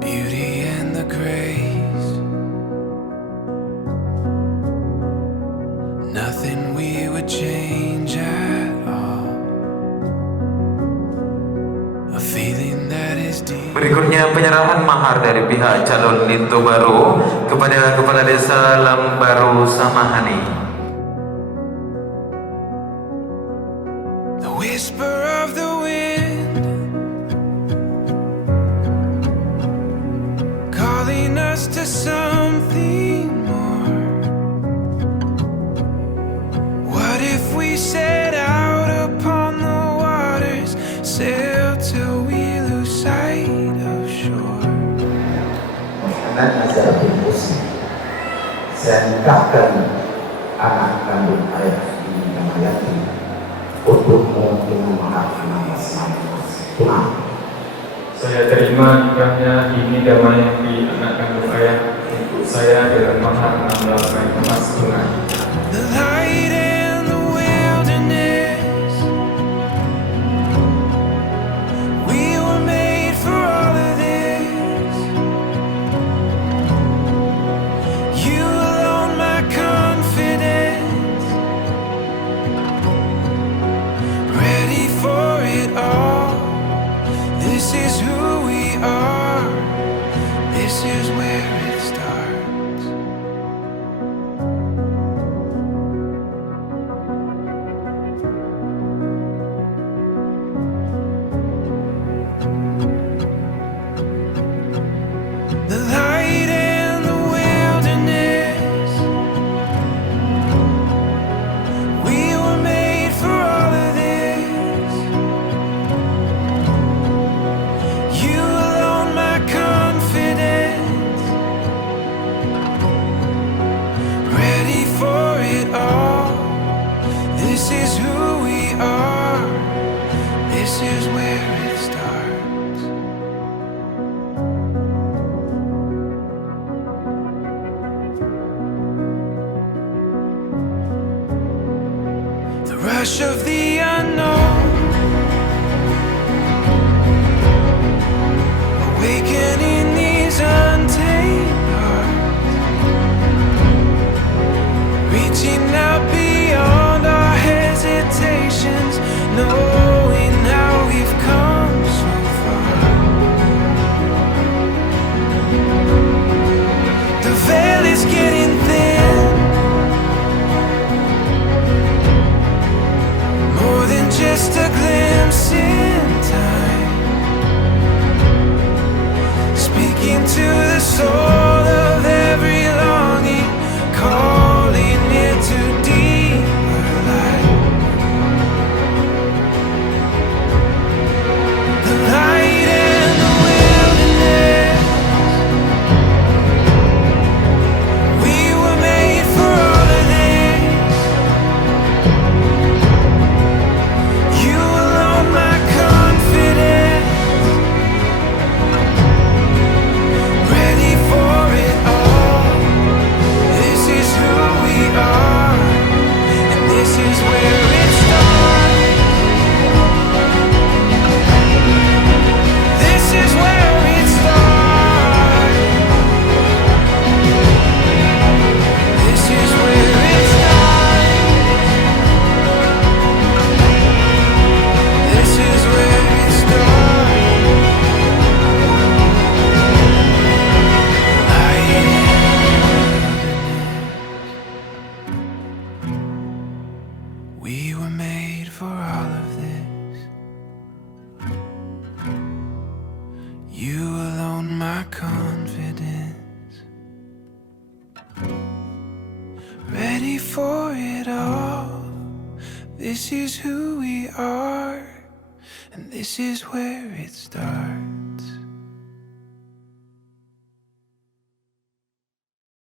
beauty and the grace. Nothing we would change at all. A feeling that is deep. Berikutnya penyerahan mahar dari pihak calon lintu baru kepada Kepala Desa Lambaru Samahani. The whisper of the wind calling us to something more. What if we set out upon the waters, sail till we lose sight of shore? Nazar bin Muslim, saya nikahkan anak kandung ayah Dini dan Hayati untukmu dengan mahar tunai. Saya terima nikahnya Dini dan Hayati anak kandung ayah untuk saya dengan mahar 16 kain emas tunai. The light and the wilderness, we were made for all of this. You alone my confidence, ready for it all. This is who we are, this is where it starts. The light and the wilderness, we were made for all of this. You alone my confidence, ready for it all. This is who we are, this is where it starts. The rush of the unknown, awakening these untamed hearts, reaching out beyond our hesitations, knowing how we've come so far. The veil is getting thin, more than just a glimpse in time, speaking to the soul of every longing, calling it to deeper light. The light and the wilderness, we were made for all of this. You alone my confidence, ready for it all. This is who we are, and this is where it starts. This is where it starts. This is where it starts. This is where it starts. We were made for all of this. You alone my confidence, ready for it all. This is who we are, and this is where it starts.